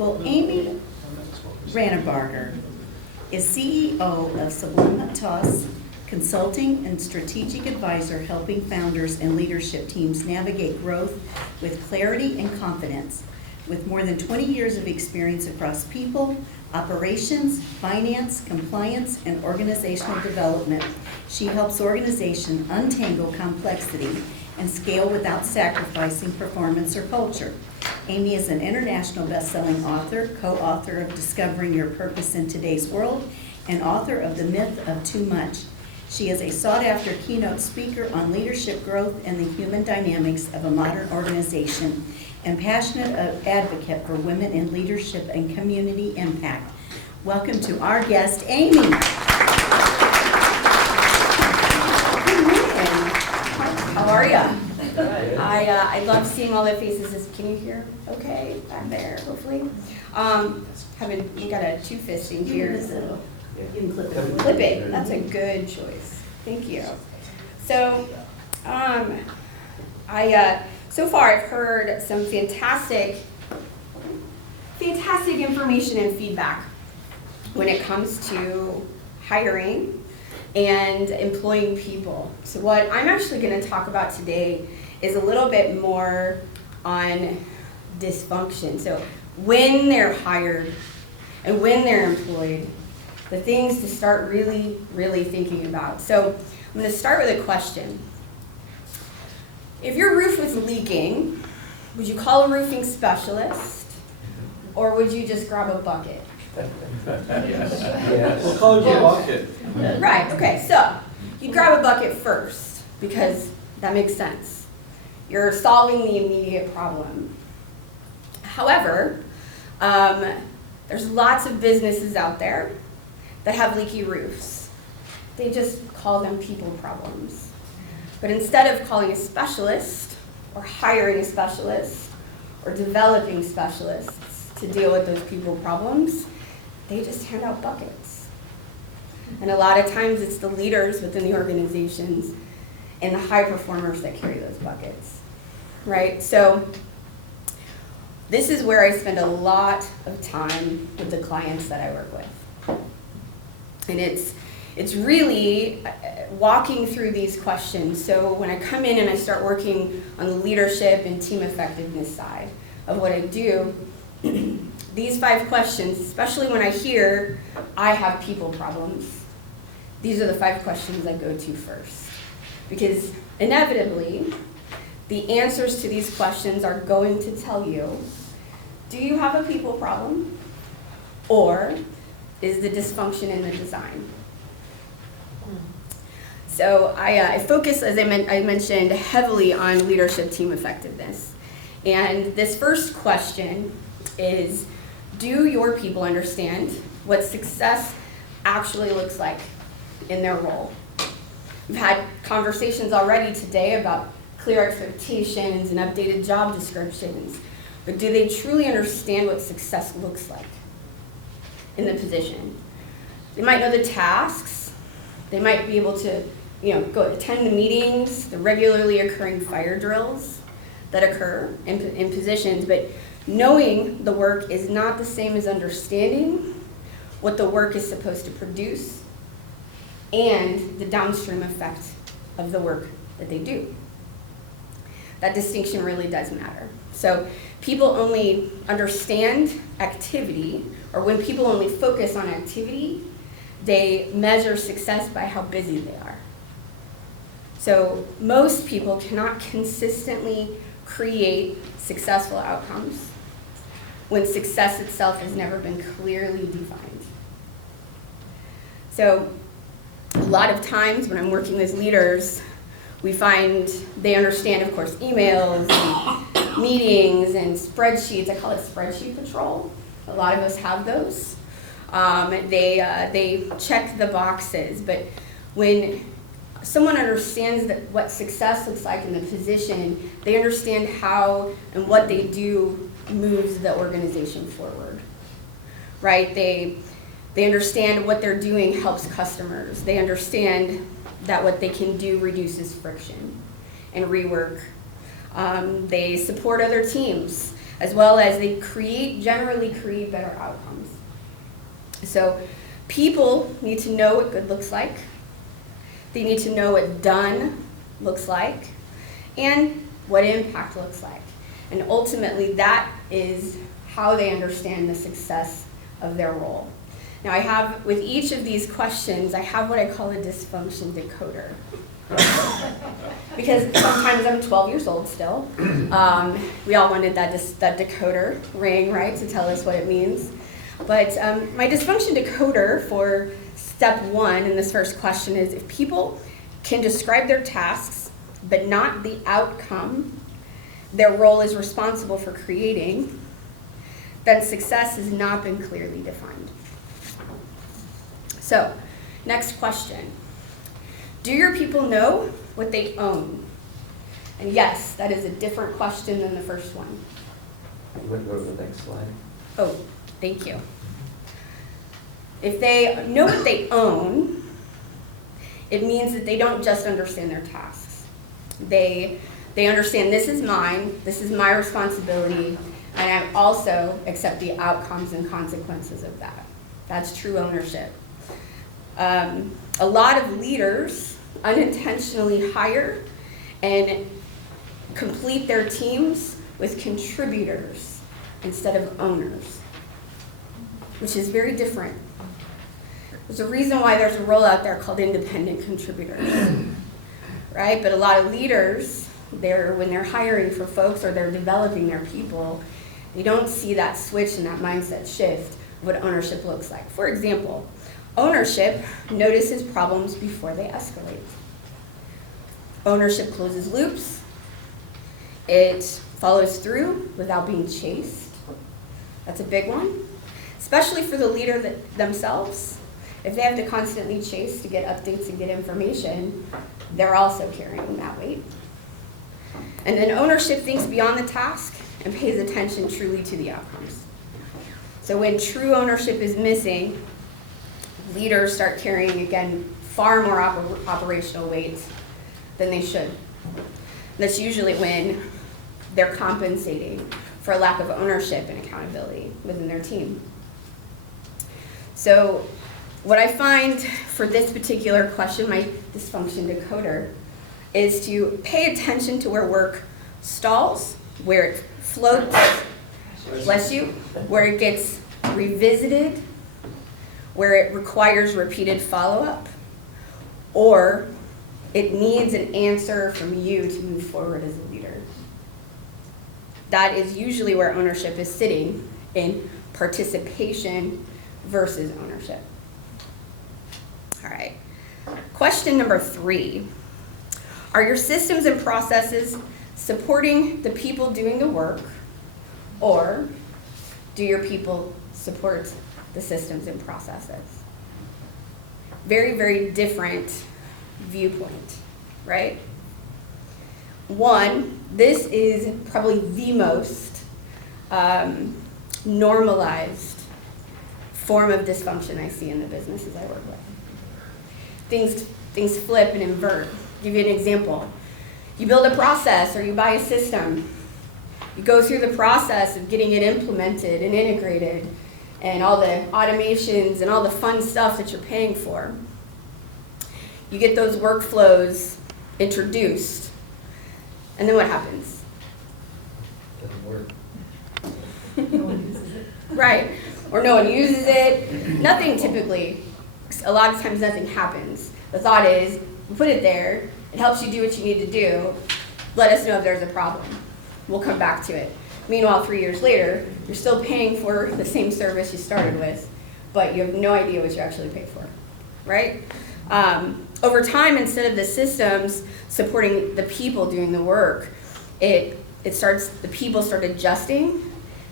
Well, Amy Rannebarger is CEO of Sublimatas Consulting and Strategic Advisor, helping founders and leadership teams navigate growth with clarity and confidence. With more than 20 years of experience across people, operations, finance, compliance, and organizational development, she helps organizations untangle complexity and scale without sacrificing performance or culture. Amy is an international best-selling author, co-author of Discovering Your Purpose in Today's World, and author of The Myth of Too Much. She is a sought-after keynote speaker on leadership growth and the human dynamics of a modern organization, and passionate advocate for women in leadership and community impact. Welcome to our guest, Amy. How are you? I love seeing all the faces. Can you hear? Okay, back there, hopefully. We got a two-fisting here. You can clip it. Clip it. That's a good choice. Thank you. So, so far I've heard some fantastic information and feedback when it comes to hiring and employing people. So what I'm actually going to talk about today is a little bit more on dysfunction. So when they're hired and when they're employed, the things to start really, really thinking about. So I'm going to start with a question. If your roof was leaking, would you call a roofing specialist, or would you just grab a bucket? Yes. We'll call it a bucket. Right, okay, so you grab a bucket first, because that makes sense. You're solving the immediate problem. However, there's lots of businesses out there that have leaky roofs. They just call them people problems. But instead of calling a specialist, or hiring a specialist, or developing specialists to deal with those people problems, they just hand out buckets. And a lot of times it's the leaders within the organizations and the high performers that carry those buckets, right? So this is where I spend a lot of time with the clients that I work with. And it's really walking through these questions. So when I come in and I start working on the leadership and team effectiveness side of what I do, these 5 questions, especially when I hear I have people problems, these are the 5 questions I go to first. Because inevitably, the answers to these questions are going to tell you, do you have a people problem? Or is the dysfunction in the design? So I focus, as I mentioned, heavily on leadership team effectiveness. And this first question is, do your people understand what success actually looks like in their role? We've had conversations already today about clear expectations and updated job descriptions, but do they truly understand what success looks like in the position? They might know the tasks. They might be able to, go attend the meetings, the regularly occurring fire drills that occur in positions, but knowing the work is not the same as understanding what the work is supposed to produce and the downstream effect of the work that they do. That distinction really does matter. So people only understand activity, or when people only focus on activity, they measure success by how busy they are. So most people cannot consistently create successful outcomes when success itself has never been clearly defined. So a lot of times when I'm working with leaders, we find they understand, of course, emails, and meetings, and spreadsheets. I call it spreadsheet patrol. A lot of us have those. They check the boxes, but when someone understands what success looks like in the position, they understand how and what they do moves the organization forward, right? They understand what they're doing helps customers. They understand that what they can do reduces friction and rework. They support other teams. as well as they generally create better outcomes. So people need to know what good looks like. They need to know what done looks like and what impact looks like. And ultimately, that is how they understand the success of their role. Now, I have, with each of these questions, I have what I call a dysfunction decoder. Because sometimes I'm 12 years old still. We all wanted that decoder ring, right, to tell us what it means. But my dysfunction decoder for step 1 in this first question is, if people can describe their tasks but not the outcome their role is responsible for creating, then success has not been clearly defined. So, next question. Do your people know what they own? And yes, that is a different question than the first one. Go to the next slide. Oh, thank you. If they know what they own, it means that they don't just understand their tasks. They understand, this is mine, this is my responsibility, and I also accept the outcomes and consequences of that. That's true ownership. A lot of leaders unintentionally hire and complete their teams with contributors instead of owners, which is very different. There's a reason why there's a role out there called independent contributors, right? But a lot of leaders, when they're hiring for folks or they're developing their people, they don't see that switch and that mindset shift of what ownership looks like. For example, ownership notices problems before they escalate. Ownership closes loops. It follows through without being chased. That's a big one, especially for the leader themselves. If they have to constantly chase to get updates and get information, they're also carrying that weight. And then ownership thinks beyond the task and pays attention truly to the outcomes. So when true ownership is missing, leaders start carrying, again, far more operational weight than they should. That's usually when they're compensating for a lack of ownership and accountability within their team. So what I find for this particular question, my dysfunction decoder, is to pay attention to where work stalls, where it floats, bless you, where it gets revisited, where it requires repeated follow-up, or it needs an answer from you to move forward as a leader. That is usually where ownership is sitting, in participation versus ownership. All right. Question number 3. Are your systems and processes supporting the people doing the work, or do your people support the systems and processes? Very, very different viewpoint, right? One, this is probably the most normalized form of dysfunction I see in the businesses I work with. Things flip and invert. I'll give you an example. You build a process or you buy a system. You go through the process of getting it implemented and integrated and all the automations and all the fun stuff that you're paying for. You get those workflows introduced. And then what happens? Doesn't work. No one uses it. Right. Or no one uses it. Nothing typically. A lot of times nothing happens. The thought is, we put it there, it helps you do what you need to do, let us know if there's a problem. We'll come back to it. Meanwhile, 3 years later, you're still paying for the same service you started with, but you have no idea what you actually paid for, right? Over time, instead of the systems supporting the people doing the work, the people start adjusting,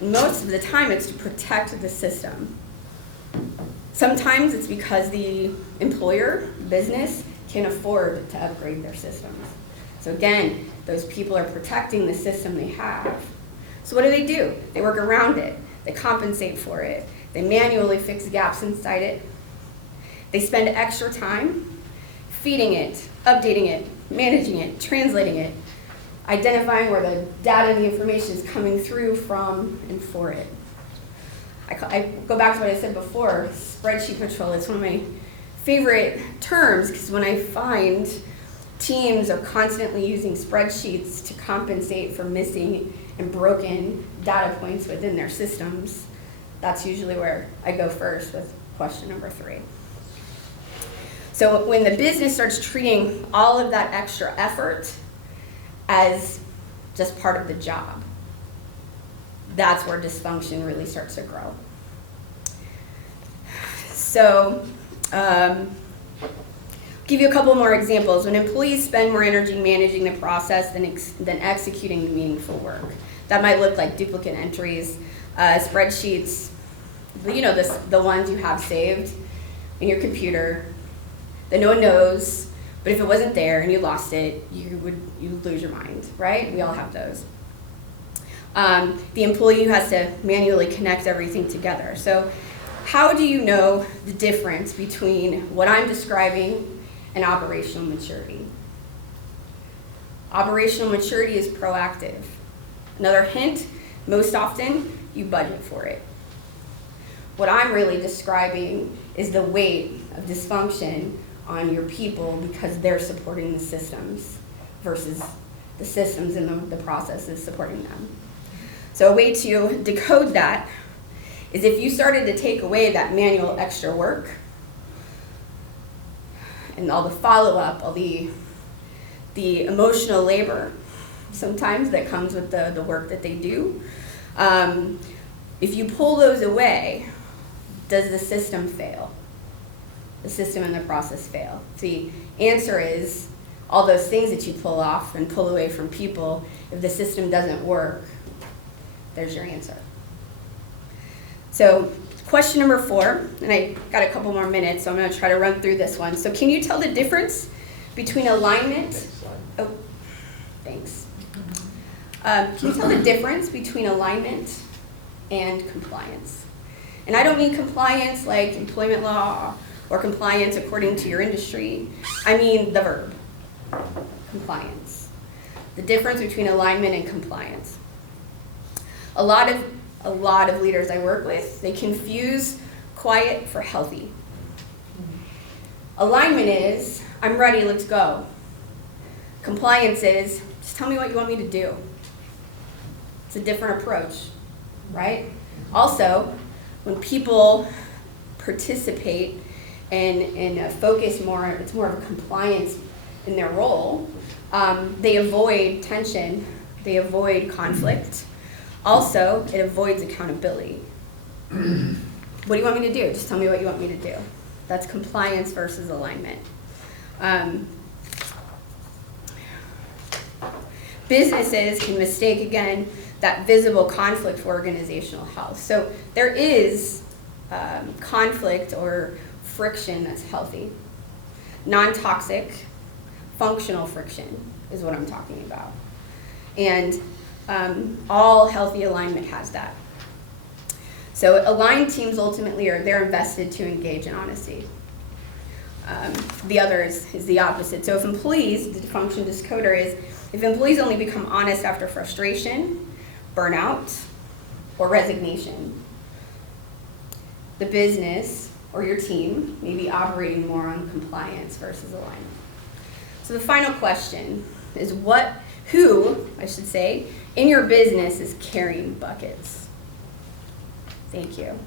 and most of the time it's to protect the system. Sometimes it's because the employer, business, can afford to upgrade their systems. So again, those people are protecting the system they have. So what do? They work around it. They compensate for it. They manually fix gaps inside it. They spend extra time feeding it, updating it, managing it, translating it, identifying where the data and the information is coming through from and for it. I go back to what I said before, spreadsheet patrol. It's one of my favorite terms because when I find teams are constantly using spreadsheets to compensate for missing and broken data points within their systems, that's usually where I go first with question number 3. So when the business starts treating all of that extra effort as just part of the job, that's where dysfunction really starts to grow. So, give you a couple more examples. When employees spend more energy managing the process than executing the meaningful work, that might look like duplicate entries, spreadsheets, the ones you have saved in your computer that no one knows, but if it wasn't there and you lost it, you'd lose your mind, right? We all have those. The employee who has to manually connect everything together. So how do you know the difference between what I'm describing and operational maturity? Operational maturity is proactive. Another hint, most often you budget for it. What I'm really describing is the weight of dysfunction on your people because they're supporting the systems versus the systems and the processes supporting them. So a way to decode that is if you started to take away that manual extra work and all the follow-up, all the emotional labor sometimes that comes with the work that they do, if you pull those away, does the system fail? The system and the process fail? The answer is all those things that you pull off and pull away from people, if the system doesn't work, there's your answer. So question number 4, and I got a couple more minutes, so I'm going to try to run through this one. So can you tell the difference between alignment? Next slide. Oh, thanks. Can you tell the difference between alignment and compliance? And I don't mean compliance like employment law or compliance according to your industry. I mean the verb, compliance. The difference between alignment and compliance. A lot of leaders I work with, they confuse quiet for healthy. Alignment is, I'm ready, let's go. Compliance is, just tell me what you want me to do. It's a different approach, right? Also, when people participate and focus more, it's more of a compliance in their role, they avoid tension, they avoid conflict. Also, it avoids accountability. What do you want me to do? Just tell me what you want me to do. That's compliance versus alignment. Businesses can mistake, again, that visible conflict for organizational health. So there is conflict or friction that's healthy. Non-toxic, functional friction is what I'm talking about. And all healthy alignment has that. So aligned teams ultimately they're invested to engage in honesty. The other is the opposite. So if employees, the function discoder is, if employees only become honest after frustration, burnout, or resignation, the business or your team may be operating more on compliance versus alignment. So the final question is who in your business is carrying buckets? Thank you.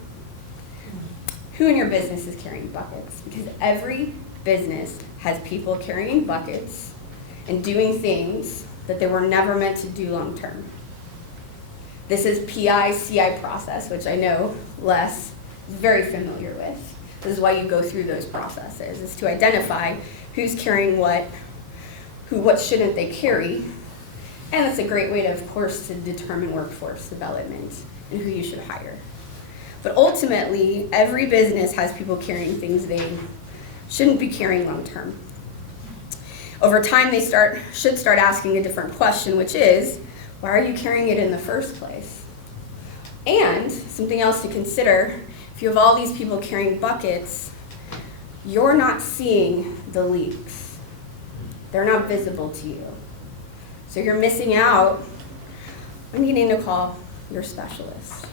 Who in your business is carrying buckets? Because every business has people carrying buckets and doing things that they were never meant to do long term. This is PI-CI process, which I know Les is very familiar with. This is why you go through those processes, is to identify who's carrying what shouldn't they carry. And it's a great way to, of course, to determine workforce development and who you should hire. But ultimately, every business has people carrying things they shouldn't be carrying long term. Over time, they should start asking a different question, which is, why are you carrying it in the first place? And something else to consider, if you have all these people carrying buckets, you're not seeing the leaks. They're not visible to you. So So you're missing out on needing to call your specialist,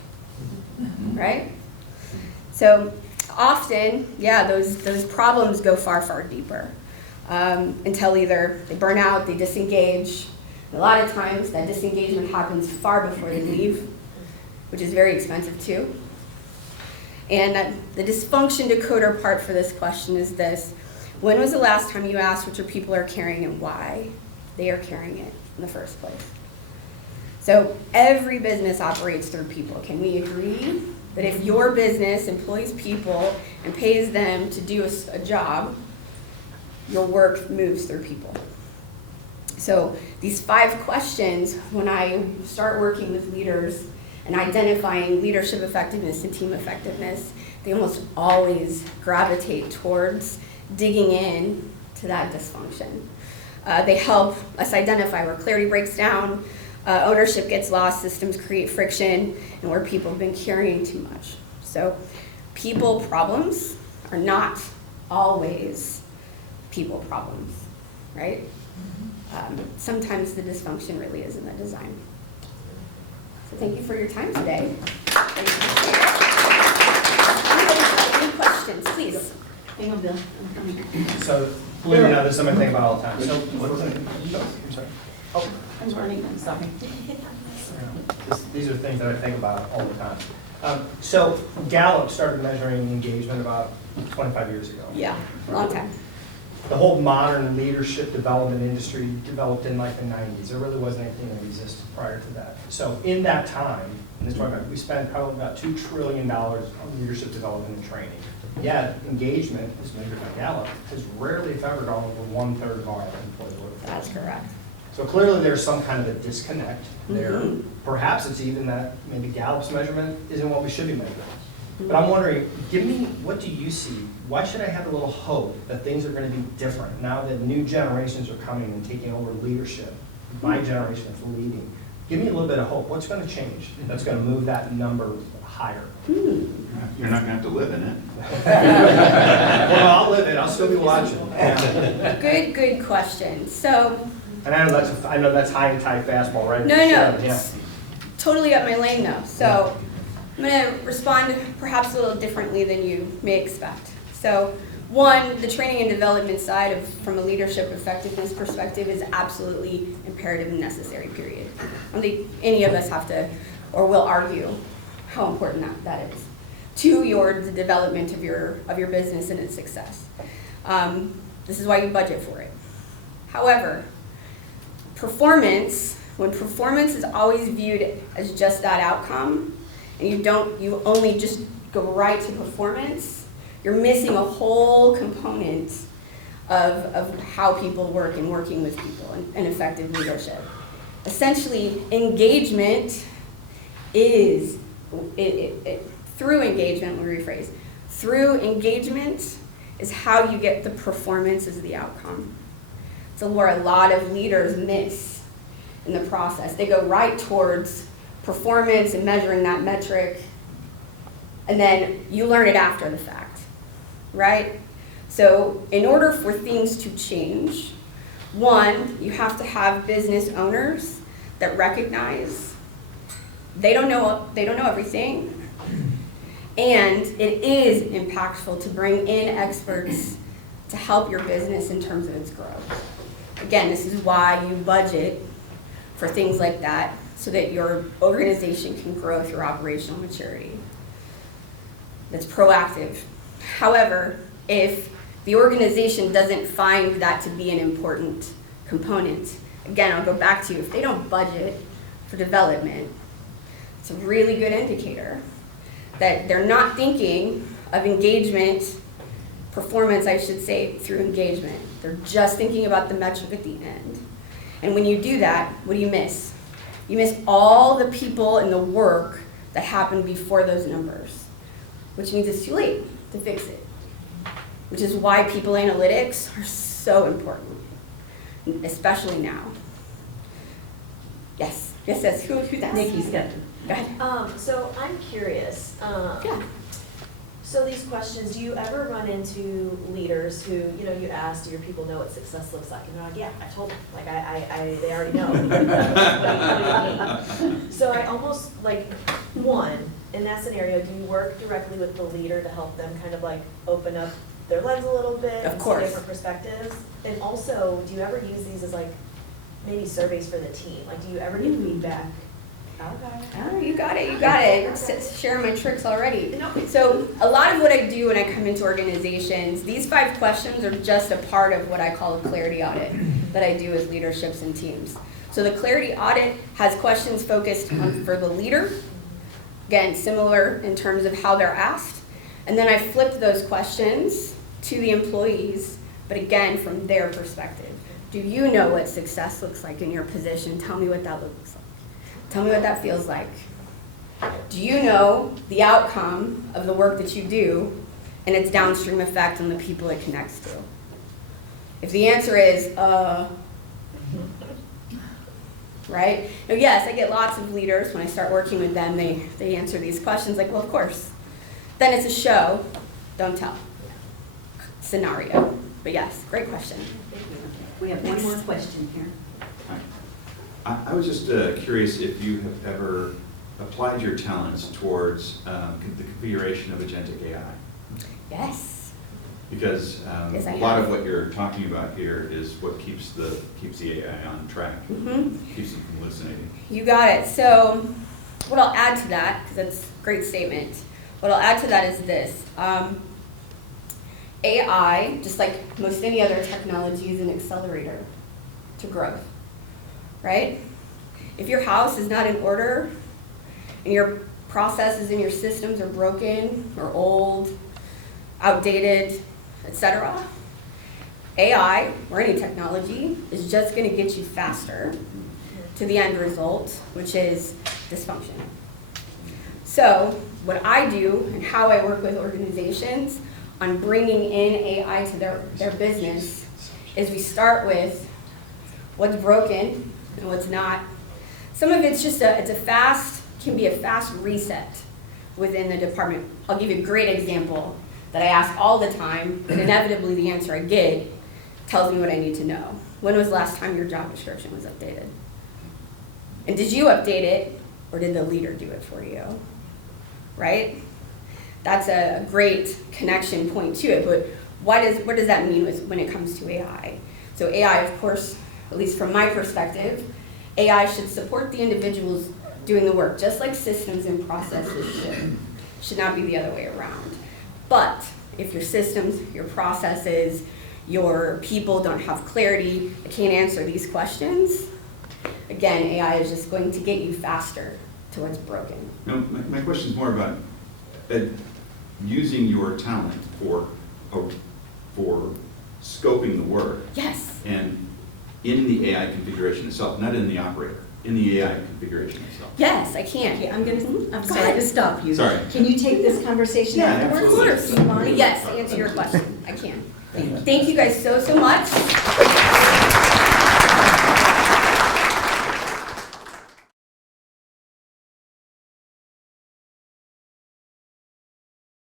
right? So often, yeah, those problems go far, far deeper until either they burn out, they disengage. A lot of times that disengagement happens far before they leave, which is very expensive too. And the dysfunction decoder part for this question is this. When was the last time you asked what your people are carrying and why they are carrying it in the first place? So every business operates through people. Can we agree that if your business employs people and pays them to do a job, your work moves through people? So these 5 questions, when I start working with leaders and identifying leadership effectiveness and team effectiveness, they almost always gravitate towards digging in to that dysfunction. They help us identify where clarity breaks down, ownership gets lost, systems create friction, and where people have been carrying too much. So people problems are not always people problems, right? Sometimes the dysfunction really is in the design. So thank you for your time today. Thank you. Any questions, please? Hang on, Bill. I'm coming. So, believe it or not, this is something I think about all the time. So, I'm sorry. Oh, I'm running, I'm sorry. these are things that I think about all the time. So, Gallup started measuring engagement about 25 years ago. Yeah, long time. The whole modern leadership development industry developed in like the 90s. There really wasn't anything that existed prior to that. So, in that time, in this program, we spent probably about $2 trillion on leadership development and training. Yet, engagement, as measured by Gallup, has rarely, if ever, gone over 1/3 of our employee workforce. That's correct. So clearly there's some kind of a disconnect there. Mhm. Perhaps it's even that maybe Gallup's measurement isn't what we should be measuring. But I'm wondering, what do you see? Why should I have a little hope that things are going to be different now that new generations are coming and taking over leadership? My generation is leading. Give me a little bit of hope. What's going to change that's going to move that number higher? You're not going to have to live in it. Well, I'll live it. I'll still be watching. Yeah. Good question. So, And I know that's high and tight fastball, right? no, Yeah. it's totally up my lane though. So, I'm going to respond perhaps a little differently than you may expect. So, one, the training and development side from a leadership effectiveness perspective is absolutely imperative and necessary, period. I don't think any of us have to or will argue how important that is to the development of your business and its success. This is why you budget for it. However, when performance is always viewed as just that outcome, and you only just go right to performance, you're missing a whole component of how people work and working with people and effective leadership. Essentially, engagement is, through engagement, let me rephrase, through engagement is how you get the performance as the outcome. So where a lot of leaders miss in the process. They go right towards performance and measuring that metric, and then you learn it after the fact, right? So in order for things to change, one, you have to have business owners that recognize they don't know everything, and it is impactful to bring in experts to help your business in terms of its growth. Again, this is why you budget for things like that so that your organization can grow through operational maturity. That's proactive. However, if the organization doesn't find that to be an important component, again, I'll go back to if they don't budget for development, it's a really good indicator that they're not thinking of engagement, performance, I should say, through engagement. They're just thinking about the metric at the end. And when you do that, what do you miss? You miss all the people and the work that happened before those numbers, which means it's too late to fix it, which is why people analytics are so important, especially now. Yes, who's that? Nikki's got Go ahead. So I'm curious. Yeah. So these questions, do you ever run into leaders who, you know, you ask, do your people know what success looks like? And they're like, yeah, I told them, like, they already know. What do you mean? So I almost, like, one, in that scenario, do you work directly with the leader to help them kind of like open up their lens a little bit? Of and see course. different perspectives? And also, do you ever use these as like, maybe surveys for the team? Like, do you ever get feedback? Okay. Oh, you got it, you got it. You're sharing my tricks already. No. So a lot of what I do when I come into organizations, these 5 questions are just a part of what I call a clarity audit that I do with leaderships and teams. So the clarity audit has questions focused on for the leader, again, similar in terms of how they're asked. And then I flip those questions to the employees, but again, from their perspective. Do you know what success looks like in your position? Tell me what that looks like. Tell me what that feels like. Do you know the outcome of the work that you do and its downstream effect on the people it connects to? If the answer is, right? Now, yes, I get lots of leaders when I start working with them, they answer these questions like, well, of course. Then it's a show, don't tell scenario. But yes, great question. We have one more question here. I was just curious if you have ever applied your talents towards the configuration of agentic AI. Yes. Because Yes, I a lot have. of what you're talking about here is what keeps the AI on track, keeps it from hallucinating. You got it. So what I'll add to that, because that's a great statement, what I'll add to that is this. AI, just like most any other technology, is an accelerator to growth, right? If your house is not in order and your processes and your systems are broken or old, outdated, etc., AI or any technology is just going to get you faster to the end result, which is dysfunction. So what I do and how I work with organizations on bringing in AI to their business is we start with what's broken and what's not. Some of it's just can be a fast reset within the department. I'll give you a great example that I ask all the time, and inevitably the answer I get tells me what I need to know. When was the last time your job description was updated? And did you update it, or did the leader do it for you? Right? That's a great connection point to it, but what does that mean when it comes to AI? So AI, of course, at least from my perspective, AI should support the individuals doing the work, just like systems and processes should. Should not be the other way around. But if your systems, your processes, your people don't have clarity, can't answer these questions, again, AI is just going to get you faster to what's broken. Now, my question is more about using your talent for scoping the work. Yes. And in the AI configuration itself, not in the operator, in the AI configuration itself. Yes, I can. Okay, I'm Go sorry ahead. to stop you. Sorry. Can you take this conversation Yeah, afterwards? absolutely. Of course. Do you mind? Yes, to answer your question, I can. Thank you. Thank you guys so much.